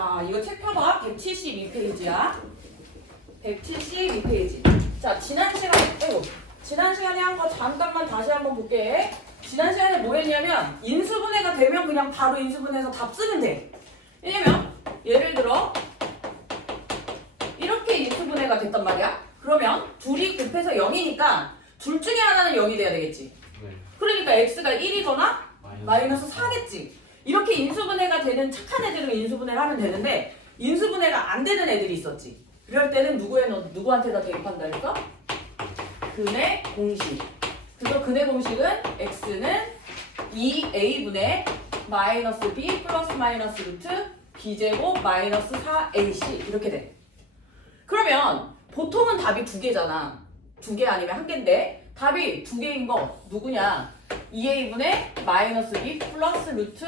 자, 이거 책 펴봐. 172페이지야. 172페이지. 자, 지난 시간에 한 거 잠깐만 다시 한번 볼게. 지난 시간에 뭐 했냐면 인수분해가 되면 그냥 바로 인수분해해서 답 쓰면 돼. 왜냐면 예를 들어 이렇게 인수분해가 됐단 말이야. 그러면 둘이 곱해서 0이니까 둘 중에 하나는 0이 돼야 되겠지. 네. 그러니까 x가 1이거나 마이너스 4겠지. 이렇게 인수분해가 되는 착한 애들은 인수분해를 하면 되는데 인수분해가 안 되는 애들이 있었지. 그럴 때는 누구한테다 대입한다 했어? 근의 공식. 그래서 근의 공식은 x는 2a분의 마이너스 b 플러스 마이너스 루트 b제곱 마이너스 4ac 이렇게 돼. 그러면 보통은 답이 두 개잖아. 두 개 아니면 한 개인데 답이 두 개인 거 누구냐? 2a분의 마이너스 b 플러스 루트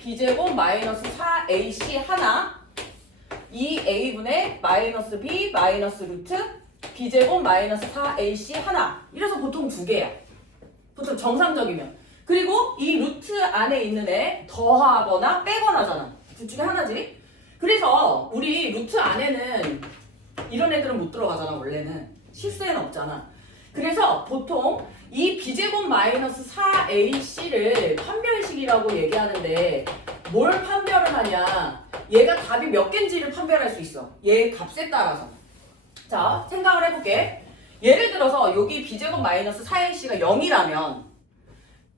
b제곱 마이너스 4ac 하나 2a분의 마이너스 b 마이너스 루트 b제곱 마이너스 4ac 하나 이래서 보통 두 개야. 보통 정상적이면. 그리고 이 루트 안에 있는 애 더하거나 빼거나잖아. 둘 중에 하나지. 그래서 우리 루트 안에는 이런 애들은 못 들어가잖아. 원래는 실수에는 없잖아. 그래서 보통 이 b제곱 마이너스 4ac를 판별식이라고 얘기하는데 뭘 판별을 하냐? 얘가 답이 몇 개인지를 판별할 수 있어. 얘 값에 따라서. 자, 생각을 해볼게. 예를 들어서 여기 b제곱 마이너스 4ac가 0이라면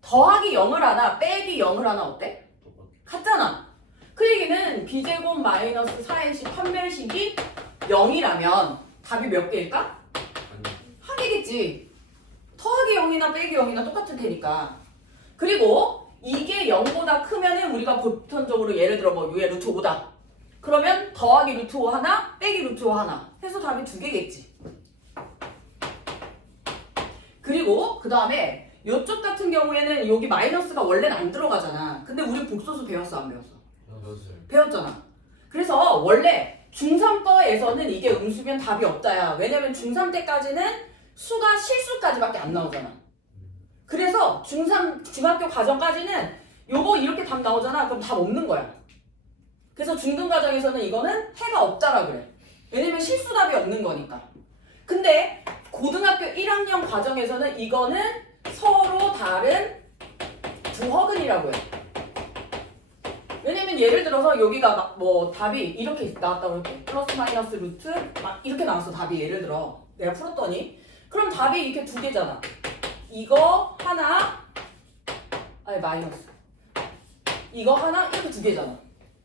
더하기 0을 하나 빼기 0을 하나 어때? 같잖아. 그 얘기는 b제곱 마이너스 4ac 판별식이 0이라면 답이 몇 개일까? 한 개겠지. 더하기 0이나 빼기 0이나 똑같을 테니까. 그리고 이게 0보다 크면은 우리가 보편적으로 예를 들어 뭐 얘 루트 5다. 그러면 더하기 루트 5 하나, 빼기 루트 5 하나 해서 답이 두 개겠지. 그리고 그 다음에 이쪽 같은 경우에는 여기 마이너스가 원래는 안 들어가잖아. 근데 우리 복소수 배웠어 안 배웠어? 배웠잖아. 그래서 원래 중3 거에서는 이게 음수면 답이 없다야. 왜냐면 중3 때까지는 수가 실수까지밖에 안 나오잖아. 그래서 중3 중학교 과정까지는 요거 이렇게 답 나오잖아. 그럼 답 없는 거야. 그래서 중등 과정에서는 이거는 해가 없다라 그래. 왜냐면 실수 답이 없는 거니까. 근데 고등학교 1학년 과정에서는 이거는 서로 다른 두 허근이라고 해. 왜냐면 예를 들어서 여기가 막 뭐 답이 이렇게 나왔다고 할게. 플러스 마이너스 루트 막 이렇게 나왔어. 답이 예를 들어 내가 풀었더니 그럼 답이 이렇게 두 개잖아. 이거 하나 아니 마이너스 이거 하나 이렇게 두 개잖아.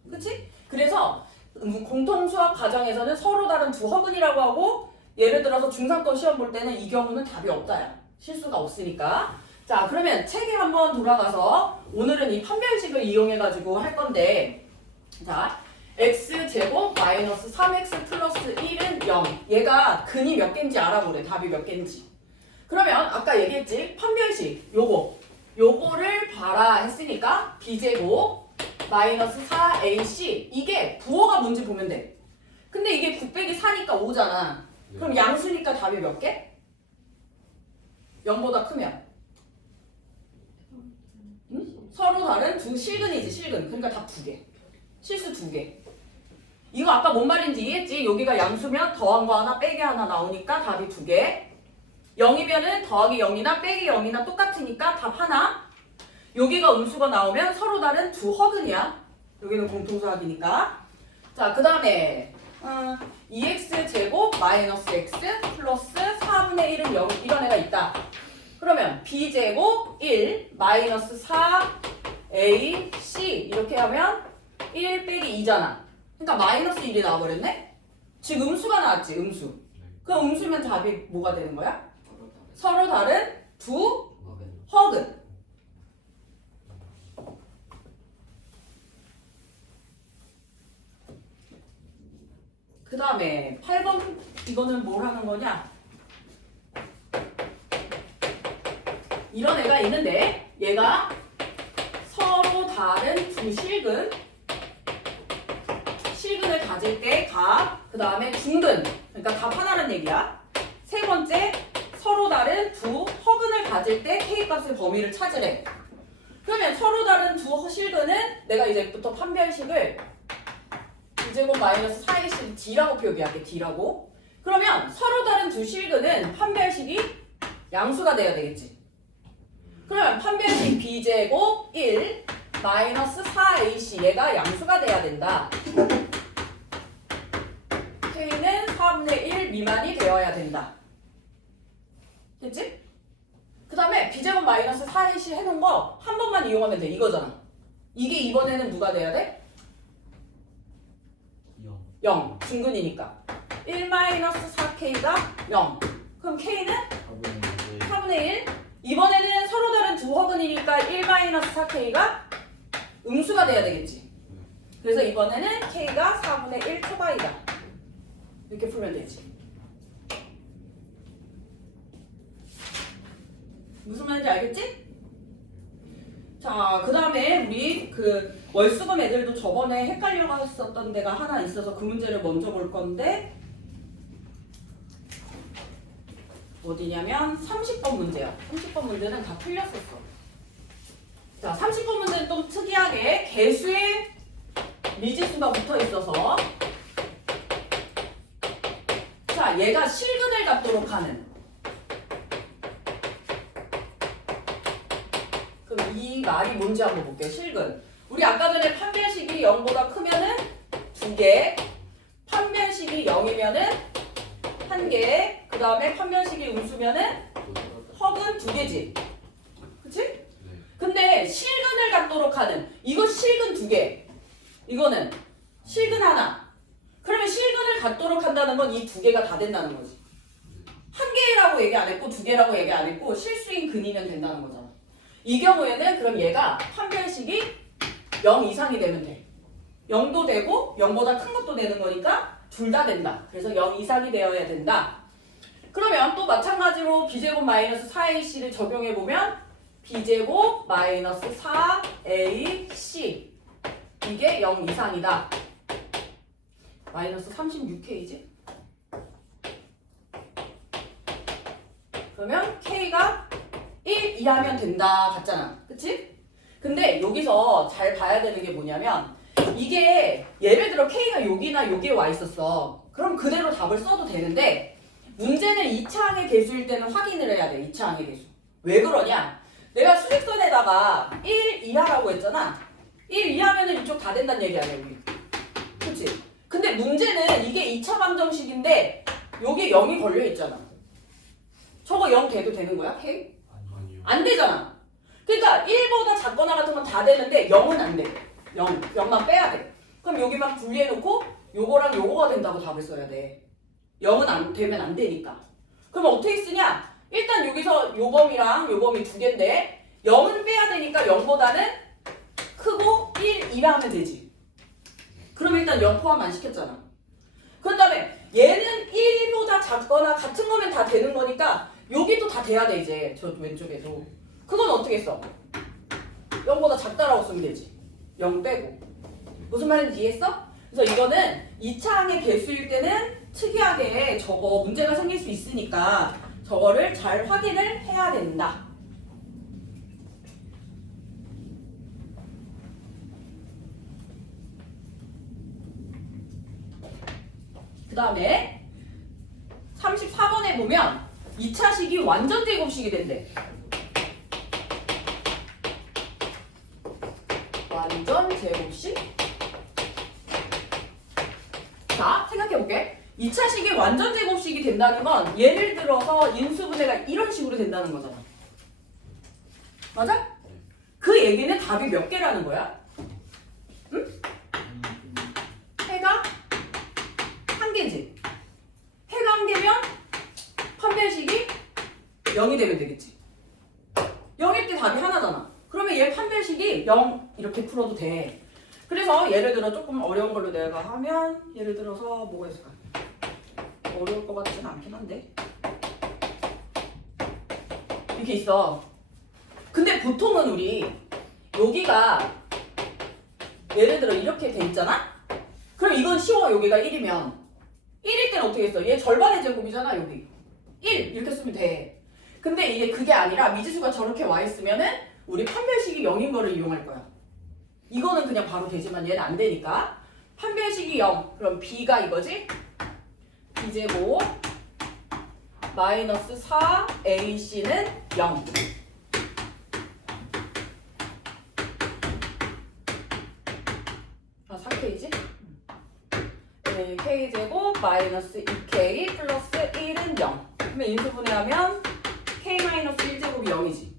그치? 그래서 공통수학 과정에서는 서로 다른 두 허근이라고 하고 예를 들어서 중3거 시험 볼 때는 이 경우는 답이 없다야. 실수가 없으니까. 자, 그러면 책에 한번 돌아가서 오늘은 이 판별식을 이용해가지고 할 건데 자, x제곱 마이너스 3x 플러스 1은 0 얘가 근이 몇 개인지 알아보래. 답이 몇 개인지. 그러면 아까 얘기했지? 판별식 요거를 봐라 했으니까 b제곱 마이너스 4ac 이게 부호가 뭔지 보면 돼. 근데 이게 9 빼기 4니까 5잖아. 그럼 양수니까 답이 몇 개? 0보다 크면 응? 서로 다른 두 실근이지 실근. 그러니까 답 2개. 실수 2개. 이거 아까 뭔 말인지 이해했지? 여기가 양수면 더한 거 하나 빼기 하나 나오니까 답이 2개. 0이면은 더하기 0이나 빼기 0이나 똑같으니까 답 하나. 여기가 음수가 나오면 서로 다른 두 허근이야. 여기는 공통수학이니까. 자, 그 다음에 2x제곱 마이너스 x 플러스 4분의 1은 0 이런 애가 있다. 그러면 b제곱 1 마이너스 4ac 이렇게 하면 1 빼기 2잖아. 그러니까 마이너스 1이 나와버렸네? 지금 음수가 나왔지 음수. 그럼 음수면 답이 뭐가 되는 거야? 서로 다른 두 허근. 그 다음에 8번 이거는 뭘 하는 거냐? 이런 애가 있는데 얘가 서로 다른 두 실근을 가질 때 값, 그 다음에 중근, 그러니까 답 하나라는 얘기야. 세 번째, 서로 다른 두 허근을 가질 때 K값의 범위를 찾으래. 그러면 서로 다른 두 실근은 내가 이제부터 판별식을 b제곱 마이너스 4ac를 d라고 표기할게. d라고. 그러면 서로 다른 두 실근은 판별식이 양수가 돼야 되겠지. 그러면 판별식 b제곱 1 마이너스 4ac 얘가 양수가 돼야 된다. k는 4분의 1 미만이 되어야 된다. 됐지? 그 다음에 b제곱 마이너스 4ac 해놓은 거 한 번만 이용하면 돼. 이거잖아. 이게 이번에는 누가 돼야 돼? 0. 중근이니까. 1 마이너스 4k가 0. 그럼 k는 4분의 1. 이번에는 서로 다른 두 허근이니까 1 마이너스 4k가 음수가 돼야 되겠지. 그래서 이번에는 k가 4분의 1 초과이다. 이렇게 풀면 되지. 무슨 말인지 알겠지? 자, 그 다음에 우리 그 월수금 애들도 저번에 헷갈려 했었던 데가 하나 있어서 그 문제를 먼저 볼 건데 어디냐면 30번 문제야. 30번 문제는 다 틀렸었어. 자, 30번 문제는 좀 특이하게 개수에 미지수가 붙어 있어서 자, 얘가 실근을 갖도록 하는 그럼 이 말이 뭔지 한번 볼게요. 실근. 우리 아까 전에 판별식이 0보다 크면은 2개, 판별식이 0이면은 1개, 그 다음에 판별식이 음수면은 허근 2개지. 그치? 근데 실근을 갖도록 하는 이거 실근 2개, 이거는 실근 하나. 그러면 실근을 갖도록 한다는 건 이 2개가 다 된다는 거지. 1개라고 얘기 안 했고 2개라고 얘기 안 했고 실수인 근이면 된다는 거잖아. 이 경우에는 그럼 얘가 판별식이 0 이상이 되면 돼. 0도 되고 0보다 큰 것도 되는 거니까 둘 다 된다. 그래서 0 이상이 되어야 된다. 그러면 또 마찬가지로 b제곱 마이너스 4ac를 적용해보면 b제곱 마이너스 4ac 이게 0 이상이다. 마이너스 36k지? 그러면 k가 1 이하면 된다 같잖아. 그치? 근데 여기서 잘 봐야 되는 게 뭐냐면 이게 예를 들어 k가 여기나 여기에 와 있었어. 그럼 그대로 답을 써도 되는데 문제는 2차 항의 개수일 때는 확인을 해야 돼. 2차 항의 개수. 왜 그러냐? 내가 수직선에다가 1 이하라고 했잖아. 1 이하면은 이쪽 다 된다는 얘기 아니야 여기. 그치? 근데 문제는 이게 2차 방정식인데 여기 0이 걸려 있잖아. 저거 0 돼도 되는 거야? k? 안 되잖아. 그러니까 1보다 작거나 같은 건 다 되는데 0은 안 돼. 0만 빼야 돼. 그럼 여기만 분리해놓고 요거랑 요거가 된다고 답을 써야 돼. 0은 안 되면 안 되니까. 그럼 어떻게 쓰냐? 일단 여기서 요 범위랑 요 범위 2개인데 0은 빼야 되니까 0보다는 크고 1 이라 하면 되지. 그럼 일단 0 포함 안 시켰잖아. 그 다음에 얘는 1보다 작거나 같은 거면 다 되는 거니까 여기도 다 돼야 돼 이제. 저 왼쪽에도. 그건 어떻게 써? 0보다 작다라고 쓰면 되지. 0 빼고. 무슨 말인지 이해했어? 그래서 이거는 2차 항의 개수일 때는 특이하게 저거 문제가 생길 수 있으니까 저거를 잘 확인을 해야 된다. 그 다음에 34번에 보면 2차식이 완전 제곱식이 된대. 완전 제곱식? 자, 생각해볼게. 2차식이 완전 제곱식이 된다는 건 예를 들어서 인수분해가 이런 식으로 된다는 거잖아. 맞아? 그 얘기는 답이 몇 개라는 거야? 응? 해가 한 개지. 해가 한 개면 판별식이 0이 되면 되겠지. 0일 때 답이 하나잖아. 그러면 얘 판별식이 0 이렇게 풀어도 돼. 그래서 예를 들어 조금 어려운 걸로 내가 하면 예를 들어서 뭐가 있을까? 어려울 것 같지는 않긴 한데 이렇게 있어. 근데 보통은 우리 여기가 예를 들어 이렇게 돼 있잖아? 그럼 이건 쉬워. 여기가 1이면 1일 때는 어떻게 했어? 얘 절반의 제곱이잖아. 여기 1 이렇게 쓰면 돼. 근데 이게 그게 아니라 미지수가 저렇게 와 있으면은 우리 판별식이 0인 거를 이용할 거야. 이거는 그냥 바로 되지만 얘는 안 되니까 판별식이 0. 그럼 b가 이거지? b제곱 마이너스 4ac는 0. 아, 4k지? k제곱 마이너스 2k 플러스 1은 0. 그러면 인수분해하면 k 마이너스 1제곱이 0이지.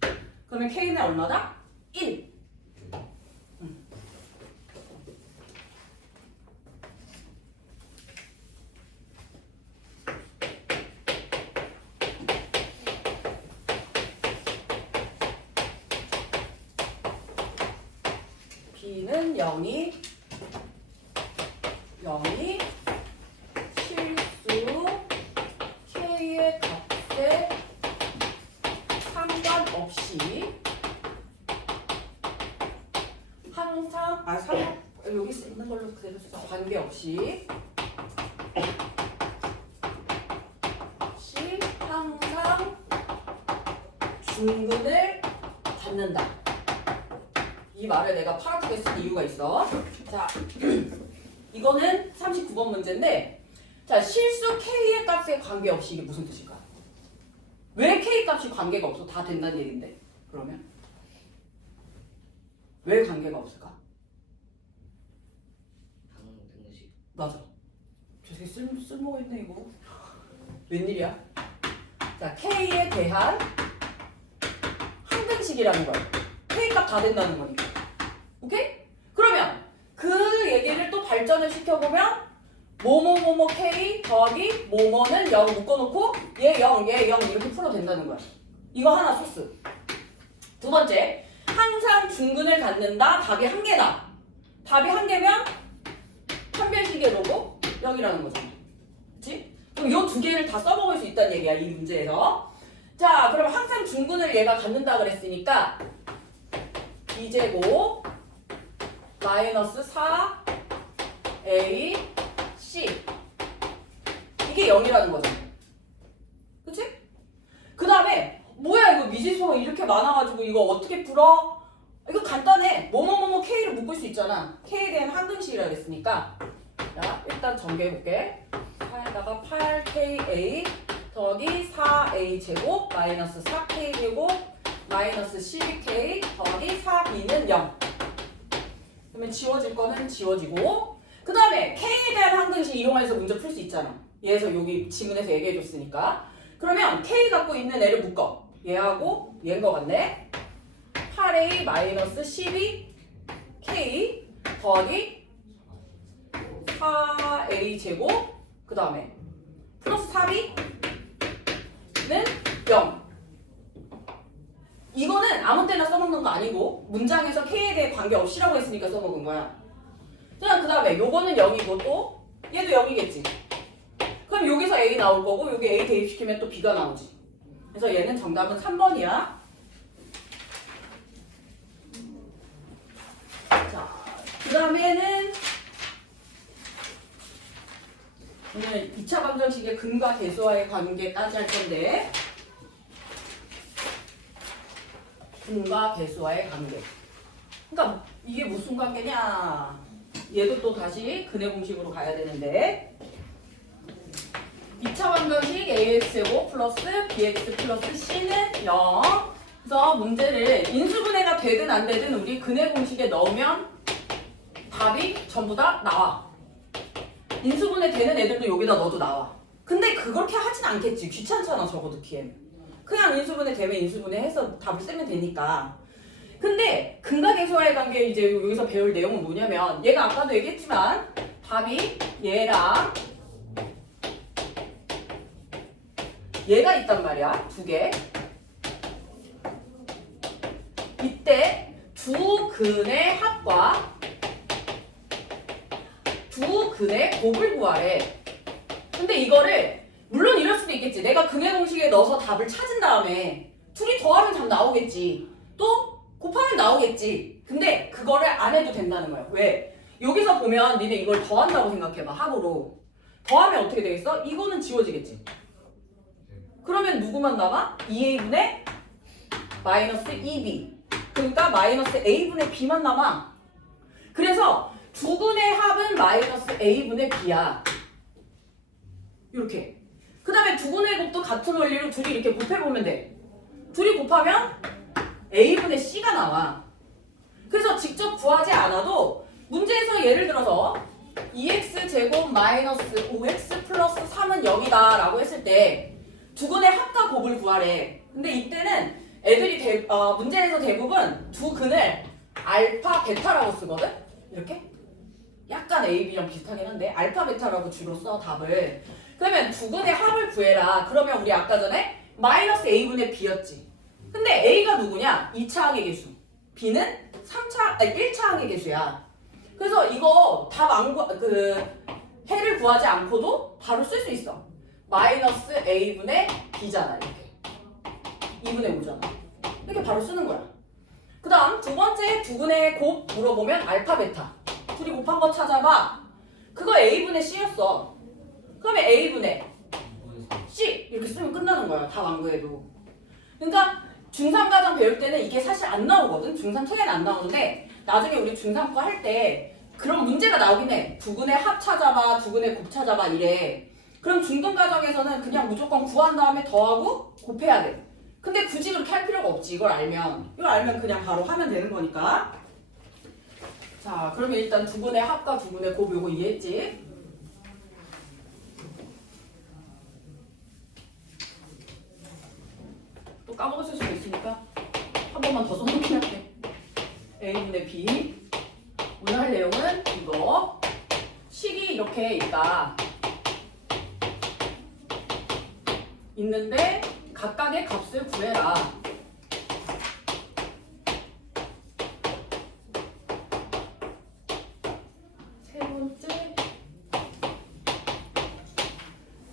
그러면 k는 얼마다? 1. b는 0이 실수 k의 값에 상관없이 항상 여기 있는 걸로 그대로 쓰자. 관계없이 항상 중근을 갖는다. 이 말을 내가 파랗게 쓴 이유가 있어. 자, 이거는 39번 문제인데, 자, 실수 k의 값에 관계없이 이게 무슨 뜻일까? 왜 k 값이 관계가 없어? 다 된다는 얘긴데. 그러면 왜 관계가 없을까? 방등식. 맞아. 저 되게 쓸모가 있네 이거. 웬일이야? 자, k에 대한 항등식이라는 거야. k 값 다 된다는 거니까. 오케이? 그러면 그 얘기를 또 발전을 시켜보면 뭐뭐뭐뭐 k 더하기 뭐뭐는 0 묶어놓고 얘 0, 얘 0 이렇게 풀어도 된다는 거야. 이거 하나 소스. 두 번째, 항상 중근을 갖는다. 답이 한 개다. 답이 한 개면 판별식의 로고 0이라는 거잖아. 그치? 그럼 이 두 개를 다 써먹을 수 있다는 얘기야, 이 문제에서. 자, 그럼 항상 중근을 얘가 갖는다 그랬으니까 b제곱 마이너스 4ac 이게 0이라는 거잖아. 그치? 그 다음에 뭐야 이거 미지수가 이렇게 많아가지고 이거 어떻게 풀어? 이거 간단해. 뭐뭐뭐뭐 k를 묶을 수 있잖아. k에 대한 항등식이라 그랬으니까 자, 일단 전개해볼게. 8에다가 8ka 더하기 4a 제곱 마이너스 4k 제곱 마이너스 12k 더하기 4b는 0. 그러면 지워질 거는 지워지고, 그 다음에 k에 대한 항등식 이용해서 문제 풀 수 있잖아. 얘에서 여기 지문에서 얘기해줬으니까. 그러면 k 갖고 있는 애를 묶어. 얘하고 얘인 거 같네. 8a 마이너스 12k 더하기 4a 제곱 그 다음에 플러스 4b는 0. 이거는 아무 때나 써먹는 거 아니고 문장에서 k에 대해 관계없이라고 했으니까 써먹은 거야. 자, 그 다음에 요거는 0이고 또 얘도 0이겠지. 그럼 여기서 a 나올 거고 여기 a 대입시키면 또 b가 나오지. 그래서 얘는 정답은 3번이야. 자, 그 다음에는 오늘 2차 방정식의 근과 계수와의 관계까지 할 건데, 근과 계수와의 관계. 그러니까 이게 무슨 관계냐? 얘도 또 다시 근의 공식으로 가야 되는데, 2차 방정식 ax제곱 플러스 bx 플러스 c는 0. 그래서 문제를 인수분해가 되든 안 되든 우리 근의 공식에 넣으면 답이 전부 다 나와. 인수분해 되는 애들도 여기다 넣어도 나와. 근데 그렇게 하진 않겠지. 귀찮잖아, 적어 넣기엔. 그냥 인수분해 되면 인수분해 해서 답을 쓰면 되니까. 근데 근과 계수와의 관계 이제 여기서 배울 내용은 뭐냐면, 얘가 아까도 얘기했지만 답이 얘랑 얘가 있단 말이야. 두 개. 이때 두 근의 합과 두 근의 곱을 구하래. 근데 이거를 물론 이럴 수도 있겠지. 내가 근의 공식에 넣어서 답을 찾은 다음에 둘이 더하면 답 나오겠지. 또 곱하면 나오겠지. 근데 그거를 안 해도 된다는 거야. 왜? 여기서 보면 니네 이걸 더한다고 생각해봐. 합으로. 더하면 어떻게 되겠어? 이거는 지워지겠지. 그러면 누구만 남아? 2a분의 마이너스 2b. 그러니까 마이너스 a분의 b만 남아. 그래서 두근의 합은 마이너스 a분의 b야. 이렇게. 그 다음에 두근의 곱도 같은 원리로 둘이 이렇게 곱해보면 돼. 둘이 곱하면 a분의 c가 나와. 그래서 직접 구하지 않아도 문제에서 예를 들어서 2x제곱 마이너스 5x 플러스 3은 0이다 라고 했을 때 두근의 합과 곱을 구하래. 근데 이때는 애들이 문제에서 대부분 두 근을 알파, 베타라고 쓰거든? 이렇게? 약간 A, B랑 비슷하긴 한데 알파, 베타라고 주로 써 답을. 그러면 두 근의 합을 구해라. 그러면 우리 아까 전에 마이너스 A분의 B였지. 근데 A가 누구냐? 2차 항의 개수. B는 1차 항의 개수야. 그래서 이거 해를 구하지 않고도 바로 쓸 수 있어. 마이너스 A분의 B잖아. 이렇게 2분의 5잖아. 이렇게 바로 쓰는 거야. 그 다음 두 번째 두근의 곱 물어보면 알파, 베타. 둘이 곱한 거 찾아봐. 그거 A분의 C였어. 그러면 A분의 C 이렇게 쓰면 끝나는 거야. 답 안 구해도. 그러니까 중3 과정 배울 때는 이게 사실 안 나오거든. 중3 책에는 안 나오는데 나중에 우리 중3 거 할 때 그런 문제가 나오긴 해. 두근의 합 찾아봐, 두근의 곱 찾아봐 이래. 그럼 중등 과정에서는 그냥 무조건 구한 다음에 더하고 곱해야 돼. 근데 굳이 그렇게 할 필요가 없지. 이걸 알면 그냥 바로 하면 되는 거니까. 자, 그러면 일단 두근의 합과 두근의 곱 요거 이해했지? 또 까먹었을 수도 있으니까 한 번만 더 써놓긴 할게. A분의 B. 오늘 할 내용은 이거. 식이 이렇게 있는데 각각의 값을 구해라. 세 번째,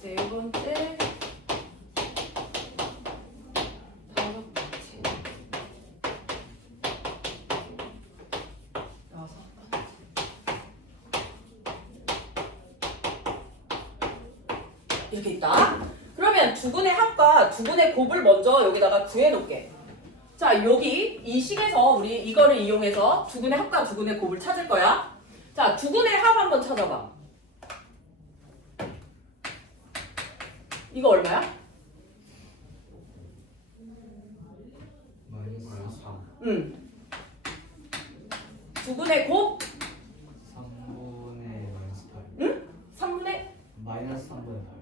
네 번째, 다섯 번째, 여섯 번째. 이렇게 있다. 그러면 두근의 합과 두근의 곱을 먼저 여기다가 구해놓을게. 자, 여기 이 식에서 우리 이거를 이용해서 두근의 합과 두근의 곱을 찾을 거야. 자, 두근의 합 한번 찾아봐. 이거 얼마야? 마이너스 3. 응. 두근의 곱? 3분의 마이너스 8. 응? 3분의? 마이너스 3분의 8.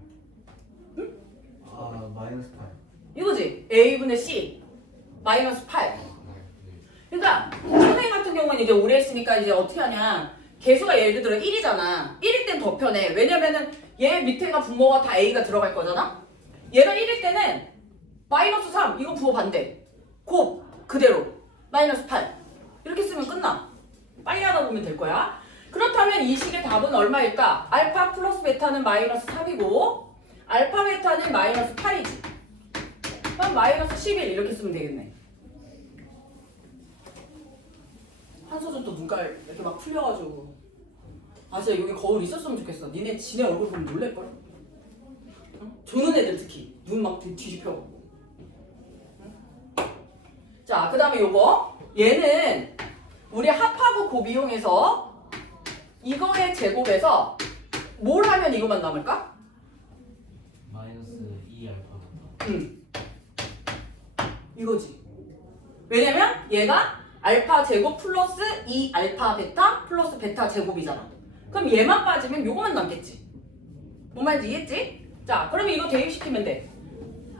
응? 아, 마이너스 8. 이거지. A분의 C. 마이너스 8. 그러니까 선생님 같은 경우는 이제 오래 했으니까 이제 어떻게 하냐. 개수가 예를 들어 1이잖아. 1일 땐 더 편해. 왜냐면은 얘 밑에가 분모가 다 A가 들어갈 거잖아. 얘가 1일 때는 마이너스 3 이거 부호 반대. 곱 그대로 마이너스 8 이렇게 쓰면 끝나. 빨리 하다 보면 될 거야. 그렇다면 이 식의 답은 얼마일까? 알파 플러스 베타는 마이너스 3이고 알파 베타는 마이너스 8이지. 그럼 마이너스 11 이렇게 쓰면 되겠네. 한소준 또 눈깔 이렇게 막 풀려가지고 아 진짜 여기 거울 있었으면 좋겠어. 지네 얼굴 보면 놀랄걸? 응? 조는 애들 특히 눈 막 뒤집혀갖고. 응? 자, 그 다음에 요거 얘는 우리 합하고 곱 이용해서 이거의 제곱에서 뭘 하면 이것만 남을까? 마이너스 2 알파. 응. 이거지. 왜냐면 얘가 알파 제곱 플러스 2 알파 베타 플러스 베타 제곱이잖아. 그럼 얘만 빠지면 요거만 남겠지. 뭔 말인지 이해했지? 자, 그러면 이거 대입시키면 돼.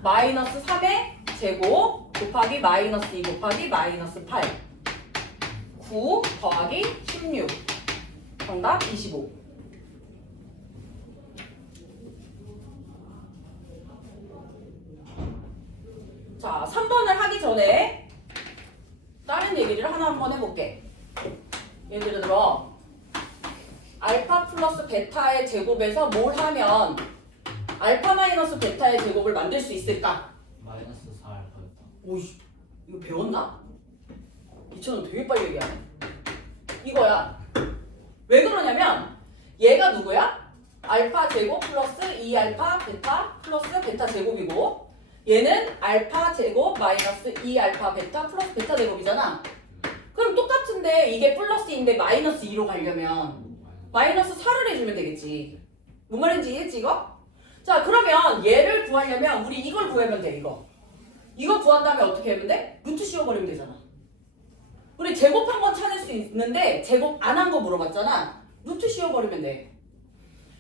마이너스 3의 제곱 곱하기 마이너스 2 곱하기 마이너스 8 9 더하기 16 정답 25. 자, 3번을 하기 전에 다른 얘기를 하나 한번 해볼게. 예를 들어 알파 플러스 베타의 제곱에서 뭘 하면 알파 마이너스 베타의 제곱을 만들 수 있을까? 마이너스 4 알파였다. 오이씨, 이거 배웠나? 이처럼 되게 빨리 얘기하네. 이거야. 왜 그러냐면 얘가 누구야? 알파 제곱 플러스 2알파 베타 플러스 베타 제곱이고 얘는 알파 제곱 마이너스 2알파 베타 플러스 베타 제곱이잖아. 그럼 그럼 똑같은데 이게 플러스인데 마이너스 2로 가려면 마이너스 4를 해주면 되겠지. 뭔 말인지 이해했지 이거? 자 그러면 얘를 구하려면 우리 이걸 구하면 돼 이거 구한 다음에 어떻게 하면 돼? 루트 씌워버리면 되잖아. 우리 제곱한 건 찾을 수 있는데 제곱 안 한 거 물어봤잖아. 루트 씌워버리면 돼.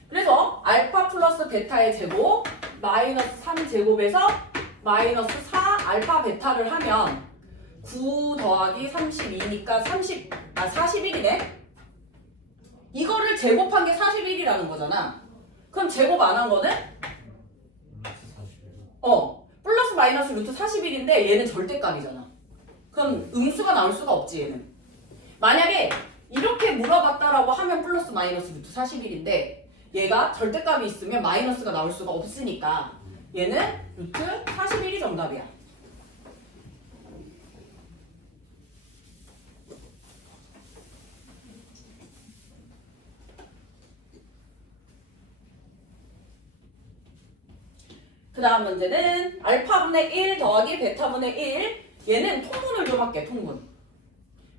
그래서 알파 플러스 베타의 제곱 마이너스 3제곱에서 마이너스 4 알파 베타를 하면 9 더하기 32니까 41이네? 이거를 제곱한 게 41이라는 거잖아. 그럼 제곱 안 한 거는? 루트 41. 플러스 마이너스 루트 41인데 얘는 절대값이잖아. 그럼 음수가 나올 수가 없지 얘는. 만약에 이렇게 물어봤다라고 하면 플러스 마이너스 루트 41인데 얘가 절대값이 있으면 마이너스가 나올 수가 없으니까 얘는 루트 41이 정답이야. 그 다음 문제는 알파분의 1 더하기 베타분의 1 얘는 통분을 좀 할게. 통분.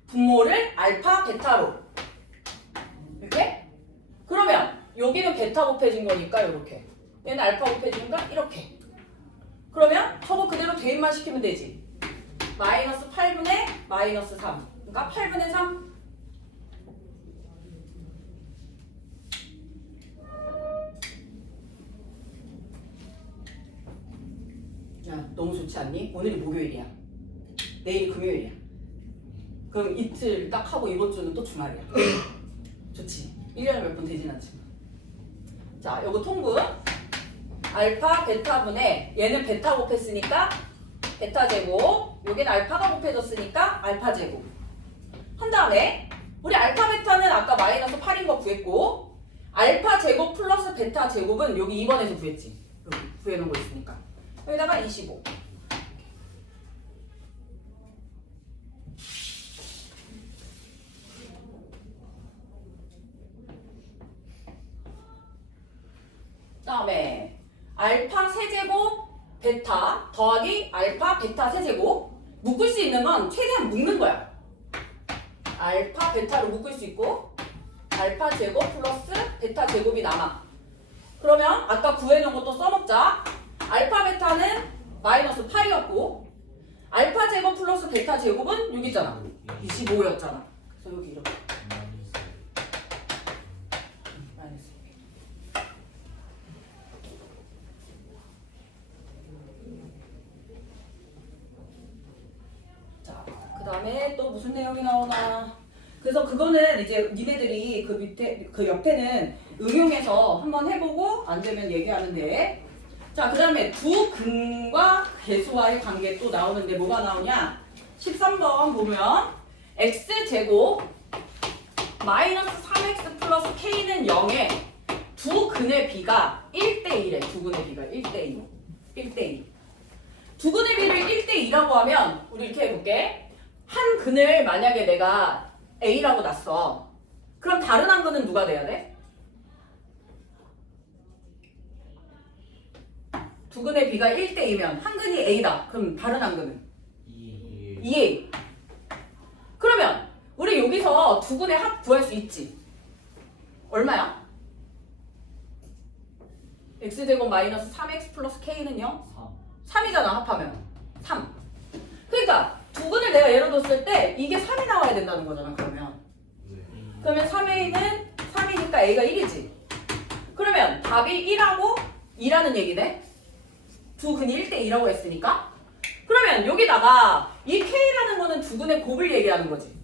분모를 알파 베타로 이렇게? 그러면 여기는 베타 곱해진 거니까 이렇게 얘는 알파 곱해지니까 이렇게. 그러면 저거 그대로 대입만 시키면 되지. 마이너스 8분의 마이너스 3 그러니까 8분의 3. 야 너무 좋지 않니? 오늘이 목요일이야. 내일이 금요일이야. 그럼 이틀 딱 하고 이번 주는 또 주말이야. 좋지. 1년에 몇 번 되진 않지만. 자, 요거 통분. 알파 베타분의 얘는 베타 곱했으니까 베타 제곱. 여긴 알파가 곱해졌으니까 알파 제곱. 한 다음에 우리 알파 베타는 아까 마이너스 8인 거 구했고 알파 제곱 플러스 베타 제곱은 여기 2번에서 구했지. 여기 구해놓은 거 있으니까. 여기다가 25. 다음에 알파 세제곱 베타 더하기 알파 베타 세제곱 묶을 수 있는 건 최대한 묶는 거야. 알파 베타로 묶을 수 있고 알파 제곱 플러스 베타 제곱이 남아. 그러면 아까 구해놓은 것도 써먹자. 알파 베타는 마이너스 8이었고 알파 제곱 플러스 베타 제곱은 여기 있잖아. 25였잖아. 그래서 여기 이렇게 마이너스. 자, 그 다음에 또 무슨 내용이 나오나. 그래서 그거는 이제 니네들이 그 밑에 그 옆에는 응용해서 한번 해보고 안 되면 얘기하면 돼. 자, 그 다음에 두 근과 개수와의 관계 또 나오는데 뭐가 나오냐? 13번 보면 x제곱 마이너스 3x 플러스 k는 0에 두 근의 비가 1대1에 두 근의 비가 1대2. 1대2. 두 근의 비를 1대2라고 하면 우리 이렇게 해볼게. 한 근을 만약에 내가 A라고 놨어. 그럼 다른 한 근은 누가 돼야 돼? 두 근의 비가 1대2면 한 근이 A다. 그럼 다른 한 근은? 2A. 그러면 우리 여기서 두 근의 합 구할 수 있지. 얼마야? x제곱 마이너스 3x 플러스 k는요? 3이잖아 합하면. 3. 그러니까 두 근을 내가 예로 뒀을 때 이게 3이 나와야 된다는 거잖아 그러면. 그러면 3a는 3이니까 a가 1이지. 그러면 답이 1하고 2라는 얘기네. 두 근이 1대2라고 했으니까. 그러면 여기다가 이 k라는 거는 두 근의 곱을 얘기하는 거지.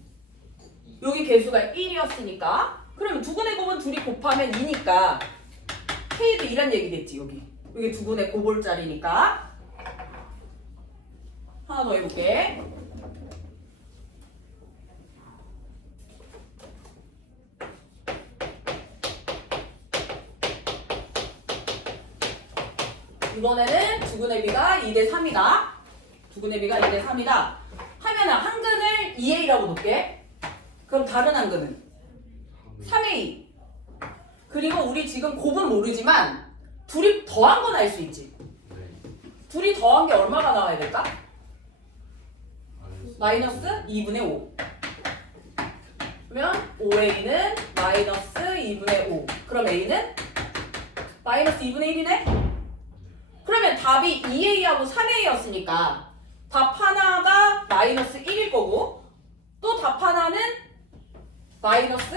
여기 개수가 1이었으니까. 그러면 두 근의 곱은 둘이 곱하면 2니까 k도 2란 얘기겠지 여기. 여기 두 근의 곱을 짜리니까. 하나 더 해볼게. 이번에는 두 근의 비가 2대 3이다. 두 근의 비가 2대 3이다. 하면은 한 근을 2a라고 놓을게. 그럼 다른 한 근은 3a. 그리고 우리 지금 곱은 모르지만 둘이 더한 건 알 수 있지. 둘이 더한 게 얼마가 나와야 될까? 마이너스 2분의 5. 그러면 5a는 마이너스 2분의 5. 그럼 a는 마이너스 2분의 1이네? 그러면 답이 2a하고 3a였으니까 답 하나가 마이너스 1일 거고 또 답 하나는 마이너스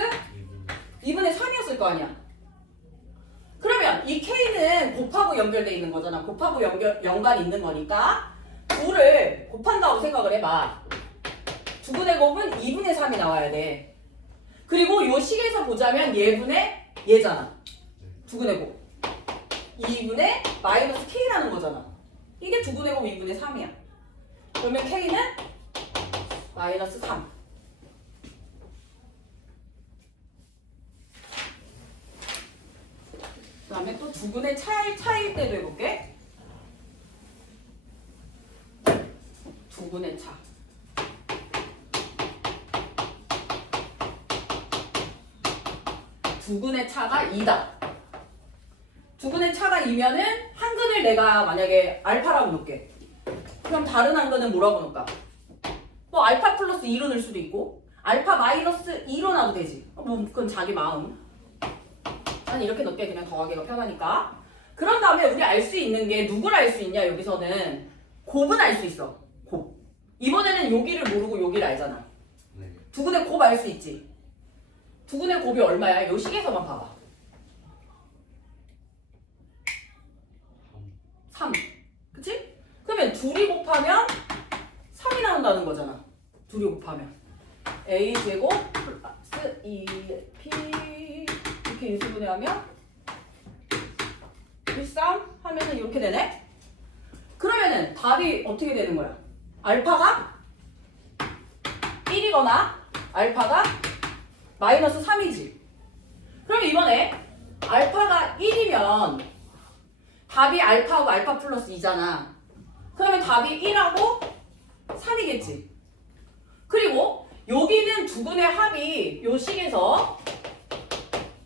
2분의 3이었을 거 아니야. 그러면 이 k는 곱하고 연결돼 있는 거잖아. 곱하고 연관이 있는 거니까 둘을 곱한다고 생각을 해봐. 2분의 곱은 2분의 3이 나와야 돼. 그리고 요 식에서 보자면 얘분의 얘잖아. 2분의 곱 2분의 마이너스 k라는 거잖아. 이게 2분의 곱 2분의 3이야. 그러면 k는 마이너스 3. 그 다음에 또 2분의 차일 때도 해볼게. 2분의 차. 2분의 차가 2다. 2분의 차가 2면은 한근을 내가 만약에 알파라고 놓을게. 그럼 다른 한근은 뭐라고 놓을까? 뭐 알파 플러스 2로 넣을 수도 있고 알파 마이너스 2로 놔도 되지. 뭐 그건 자기 마음. 난 이렇게 넣게 그냥 더하기가 편하니까. 그런 다음에 우리 알 수 있는 게 누구를 알 수 있냐? 여기서는 곱은 알 수 있어. 곱. 이번에는 여기를 모르고 여기를 알잖아. 네. 2분의 곱 알 수 있지. 2분의 곱이 얼마야? 요 식에서만 봐봐. 3. 그치? 그러면 둘이 곱하면 3이 나온다는 거잖아. 둘이 곱하면 a제곱 플러스 2p 이렇게 인수분해하면 13 하면은 이렇게 되네? 그러면은 답이 어떻게 되는 거야? 알파가 1이거나 알파가 마이너스 3이지. 그럼 이번에 알파가 1이면 답이 알파하고 알파 플러스 2잖아. 그러면 답이 1하고 3이겠지. 그리고 여기는 2분의 합이 요 식에서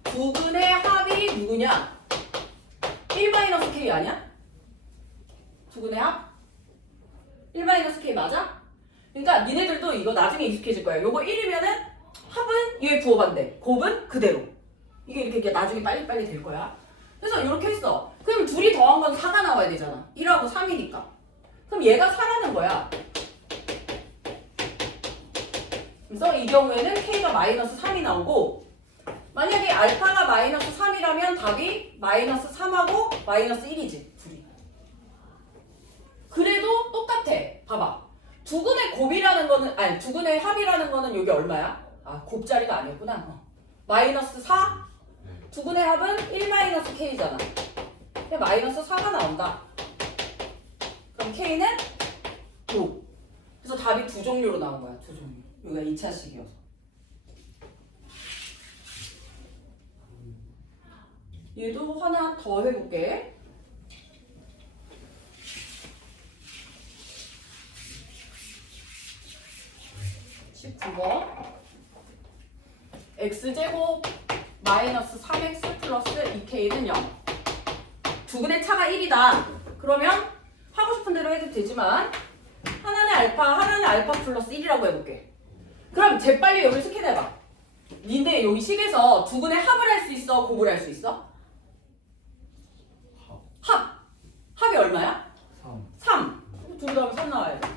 2분의 합이 누구냐? 1-k 아니야? 2분의 합? 1-k 맞아? 그러니까 니네들도 이거 나중에 익숙해질 거야. 요거 1이면은 합은 얘 부호반대, 곱은 그대로. 이게 이렇게 나중에 빨리빨리 될 거야. 그래서 이렇게 했어. 그럼 둘이 더한 건 4가 나와야 되잖아. 1하고 3이니까. 그럼 얘가 4라는 거야. 그래서 이 경우에는 k가 마이너스 3이 나오고 만약에 알파가 마이너스 3이라면 답이 마이너스 3하고 마이너스 1이지. 둘이. 그래도 똑같아. 봐봐. 2분의 곱이라는 거는 아니 2분의 합이라는 거는 여기 얼마야? 아 곱자리가 아니었구나. 마이너스 4? 2분의 합은 1-k잖아. 마이너스 4가 나온다. 그럼 k는 5. 그래서 답이 두 종류로 나온 거야. 두 종류. 여기가 2차식이어서. 얘도 하나 더 해볼게. x제곱 마이너스 3x 플러스 2k는 0. 2분의 차가 1이다. 그러면 하고 싶은 대로 해도 되지만 하나는 알파, 하나는 알파 플러스 1이라고 해볼게. 그럼 재빨리 여기를 스캔해봐. 니네 여기 식에서 2분의 합을 할 수 있어? 곱을 할 수 있어? 합. 합이 얼마야? 3. 2 더하면 3 나와야 돼.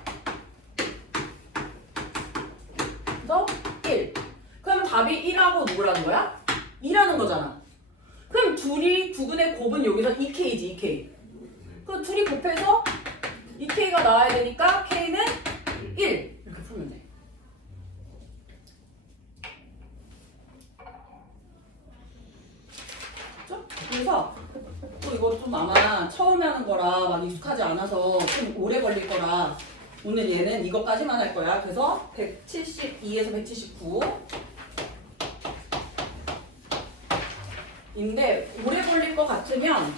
그래서 1. 그러면 답이 1하고 누구라는 거야? 2라는 거잖아. 그럼 둘이 2분의 곱은 여기서 2k지, 2k. 그럼 둘이 곱해서 2k가 나와야 되니까 k는 1. 이렇게 풀면 돼. 그렇죠? 그래서 또 이거 좀 아마 처음에 하는 거라 막 익숙하지 않아서 좀 오래 걸릴 거라 오늘 얘는 이것까지만 할 거야. 그래서 172에서 179 인데 오래 걸릴 것 같으면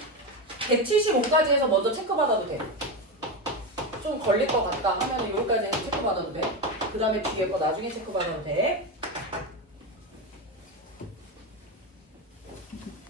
175까지 해서 먼저 체크받아도 돼. 좀 걸릴 것 같다 하면 여기까지 해서 체크받아도 돼. 그 다음에 뒤에 거 나중에 체크받아도 돼.